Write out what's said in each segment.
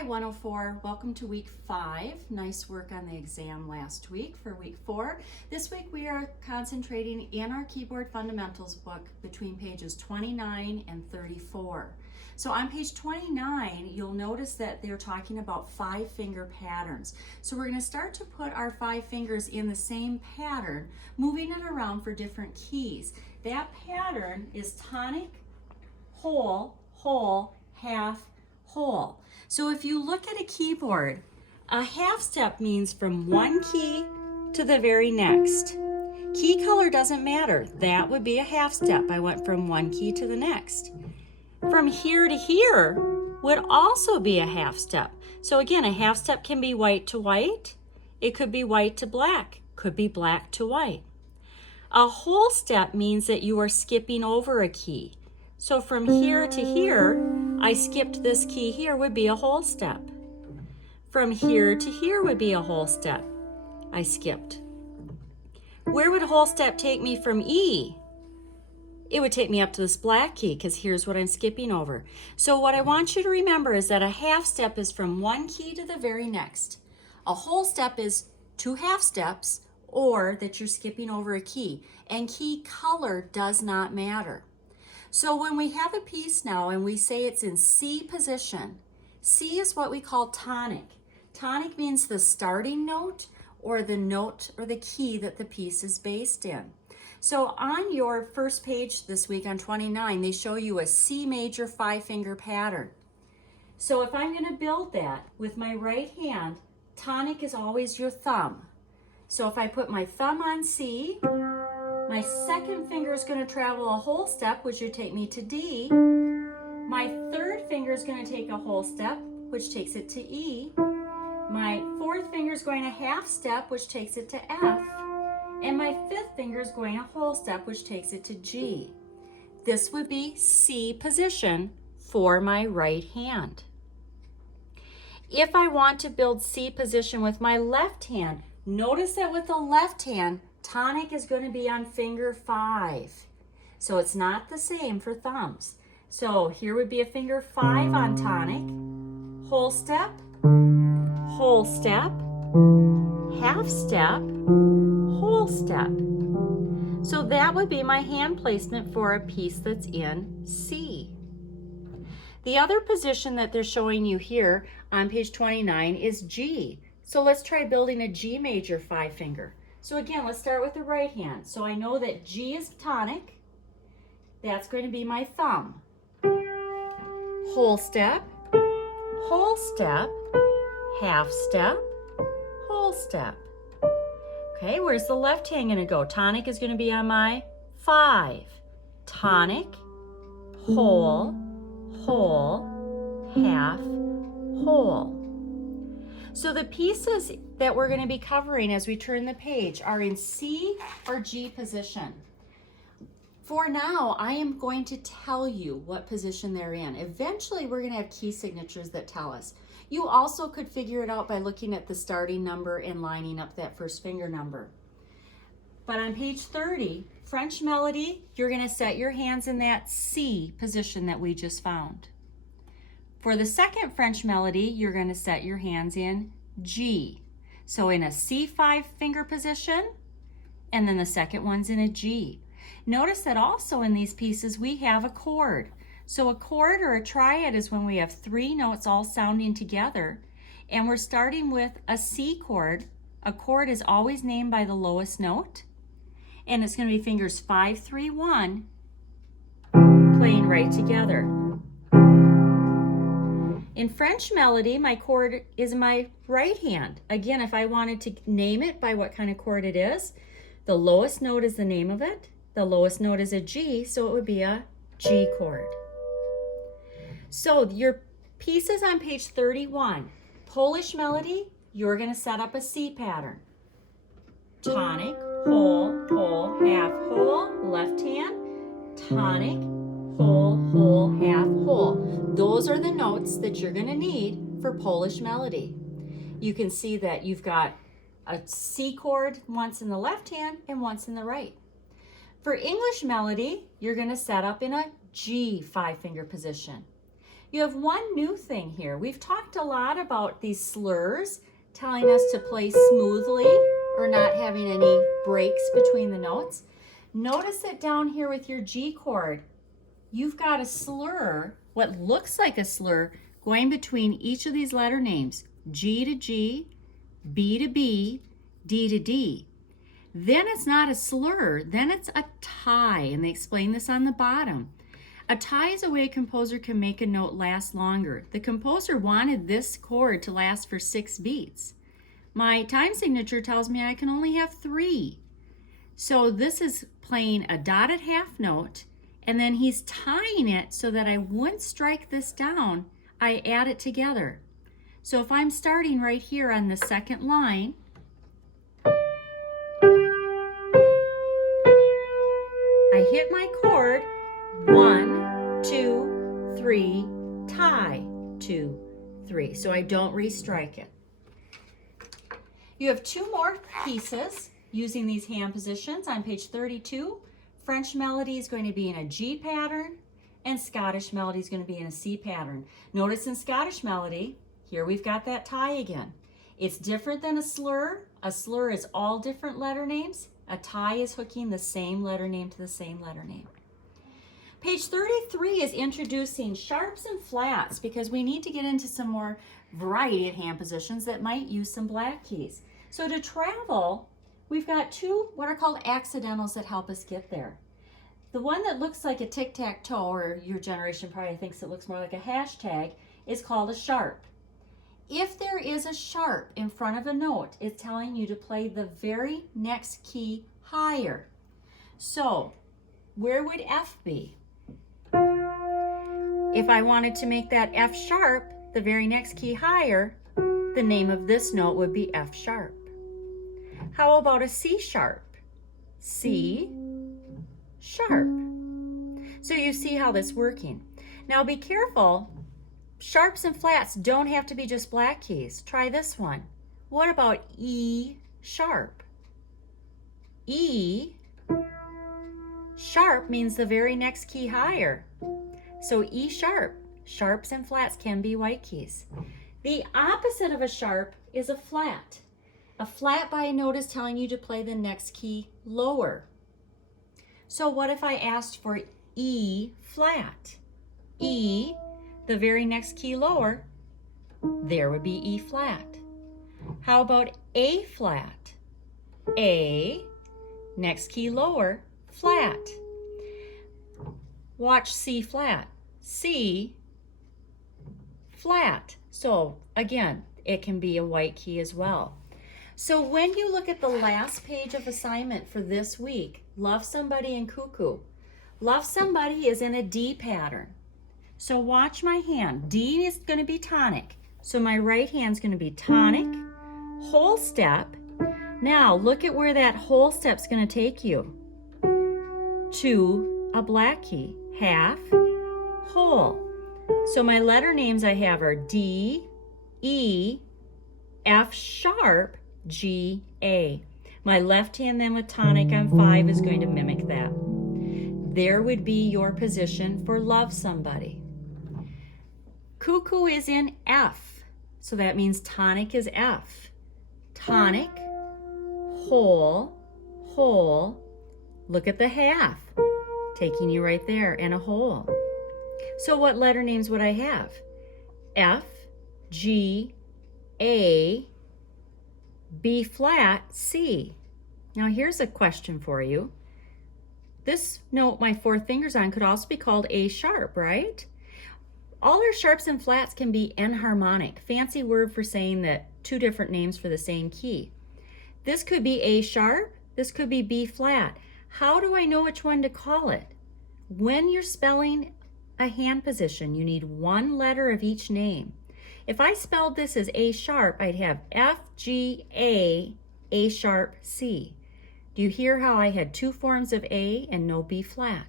Hi 104, welcome to week 5. Nice work on the exam last week for week 4. This week we are concentrating in our keyboard fundamentals book between pages 29 and 34. So on page 29, you'll notice that they're talking about 5-finger patterns. So we're going to start to put our 5 fingers in the same pattern, moving it around for different keys. That pattern is tonic, whole, whole, half, whole. So if you look at a keyboard, a half step means from one key to the very next. Key color doesn't matter. That would be a half step. I went from one key to the next. From here to here would also be a half step. So again, a half step can be white to white. It could be white to black. Could be black to white. A whole step means that you are skipping over a key. So from here to here, I skipped this key here would be a whole step. From here to here would be a whole step. I skipped. Where would a whole step take me from E? It would take me up to this black key because here's what I'm skipping over. So what I want you to remember is that a half step is from one key to the very next. A whole step is 2 half steps or that you're skipping over a key. And key color does not matter. So when we have a piece now and we say it's in C position, C is what we call tonic. Tonic means the starting note or the note or the key that the piece is based in. So on your first page this week on 29, they show you a C major 5-finger pattern. So if I'm going to build that with my right hand, tonic is always your thumb. So if I put my thumb on C, my second finger is going to travel a whole step, which would take me to D. My third finger is going to take a whole step, which takes it to E. My fourth finger is going a half step, which takes it to F. And my fifth finger is going a whole step, which takes it to G. This would be C position for my right hand. If I want to build C position with my left hand, notice that with the left hand, tonic is going to be on finger 5. So it's not the same for thumbs. So here would be a finger 5 on tonic, whole step, half step, whole step. So that would be my hand placement for a piece that's in C. The other position that they're showing you here on page 29 is G. So let's try building a G major 5-finger. So again, let's start with the right hand. So I know that G is tonic. That's going to be my thumb. Whole step, half step, whole step. Okay, where's the left hand going to go? Tonic is going to be on my 5. Tonic, whole, half, whole. So the pieces that we're going to be covering as we turn the page are in C or G position. For now, I am going to tell you what position they're in. Eventually, we're going to have key signatures that tell us. You also could figure it out by looking at the starting number and lining up that first finger number. But on page 30, French melody, you're going to set your hands in that C position that we just found. For the second French melody, you're going to set your hands in G. So in a C 5-finger position, and then the second one's in a G. Notice that also in these pieces we have a chord. So a chord or a triad is when we have 3 notes all sounding together, and we're starting with a C chord. A chord is always named by the lowest note, and it's going to be fingers 5, 3, 1, playing right together. In French melody, my chord is my right hand. Again, if I wanted to name it by what kind of chord it is, the lowest note is the name of it. The lowest note is a G, so it would be a G chord. So your pieces on page 31, Polish melody, you're going to set up a C pattern. Tonic, whole, half, whole, left hand, tonic, whole, half, whole. Those are the notes that you're going to need for Polish melody. You can see that you've got a C chord once in the left hand and once in the right. For English melody, you're going to set up in a G 5-finger position. You have one new thing here. We've talked a lot about these slurs telling us to play smoothly or not having any breaks between the notes. Notice that down here with your G chord, you've got a slur, what looks like a slur, going between each of these letter names, G to G, B to B, D to D. Then it's not a slur, then it's a tie, and they explain this on the bottom. A tie is a way a composer can make a note last longer. The composer wanted this chord to last for 6 beats. My time signature tells me I can only have 3. So this is playing a dotted half note, and then he's tying it so that I wouldn't strike this down. I add it together. So if I'm starting right here on the second line, I hit my chord, 1, 2, 3, tie, 2, 3. So I don't restrike it. You have 2 more pieces using these hand positions on page 32. French melody is going to be in a G pattern, and Scottish melody is going to be in a C pattern. Notice in Scottish melody, here we've got that tie again. It's different than a slur. A slur is all different letter names. A tie is hooking the same letter name to the same letter name. Page 33 is introducing sharps and flats because we need to get into some more variety of hand positions that might use some black keys. So to travel, we've got 2 what are called accidentals that help us get there. The one that looks like a tic-tac-toe, or your generation probably thinks it looks more like a hashtag, is called a sharp. If there is a sharp in front of a note, it's telling you to play the very next key higher. So where would F be? If I wanted to make that F sharp, the very next key higher, the name of this note would be F sharp. How about a C sharp? C sharp. So you see how this is working. Now be careful. Sharps and flats don't have to be just black keys. Try this one. What about E sharp? E sharp means the very next key higher. So E sharp. Sharps and flats can be white keys. The opposite of a sharp is a flat. A flat by a note is telling you to play the next key lower. So what if I asked for E flat? E, the very next key lower, there would be E flat. How about A flat? A, next key lower, flat. Watch C flat. C, flat. So again, it can be a white key as well. So when you look at the last page of assignment for this week, Love Somebody and Cuckoo. Love Somebody is in a D pattern. So watch my hand. D is going to be tonic. So my right hand's going to be tonic, whole step. Now look at where that whole step's going to take you. To a black key, half, whole. So my letter names I have are D, E, F sharp, G, A. My left hand then with tonic on 5 is going to mimic that. There would be your position for Love Somebody. Cuckoo is in F, so that means tonic is F. Tonic, whole, whole. Look at the half, taking you right there, and a whole. So what letter names would I have? F, G, A, B flat, C. Now here's a question for you. This note my 4th finger's on could also be called A sharp, right? All our sharps and flats can be enharmonic, fancy word for saying that 2 different names for the same key. This could be A sharp, this could be B flat. How do I know which one to call it? When you're spelling a hand position, you need 1 letter of each name. If I spelled this as A sharp, I'd have F, G, A sharp, C. Do you hear how I had 2 forms of A and no B flat?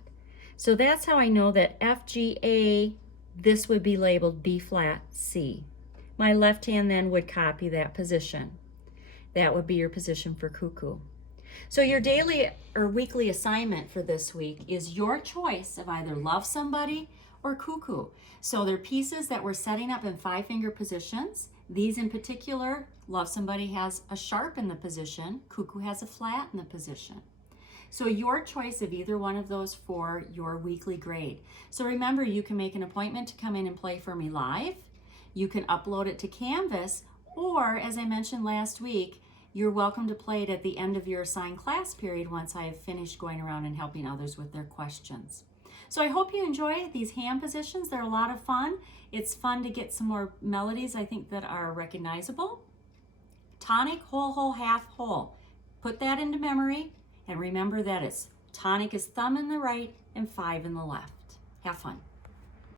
So that's how I know that F, G, A, this would be labeled B flat, C. My left hand then would copy that position. That would be your position for cuckoo. So your daily or weekly assignment for this week is your choice of either Love Somebody or cuckoo. So they're pieces that we're setting up in 5-finger positions. These in particular, Love Somebody has a sharp in the position, cuckoo has a flat in the position. So your choice of either one of those for your weekly grade. So remember, you can make an appointment to come in and play for me live. You can upload it to Canvas, or as I mentioned last week, you're welcome to play it at the end of your assigned class period once I have finished going around and helping others with their questions. So I hope you enjoy these hand positions. They're a lot of fun. It's fun to get some more melodies, I think, that are recognizable. Tonic, whole, whole, half, whole. Put that into memory, and remember that it's tonic is thumb in the right and 5 in the left. Have fun.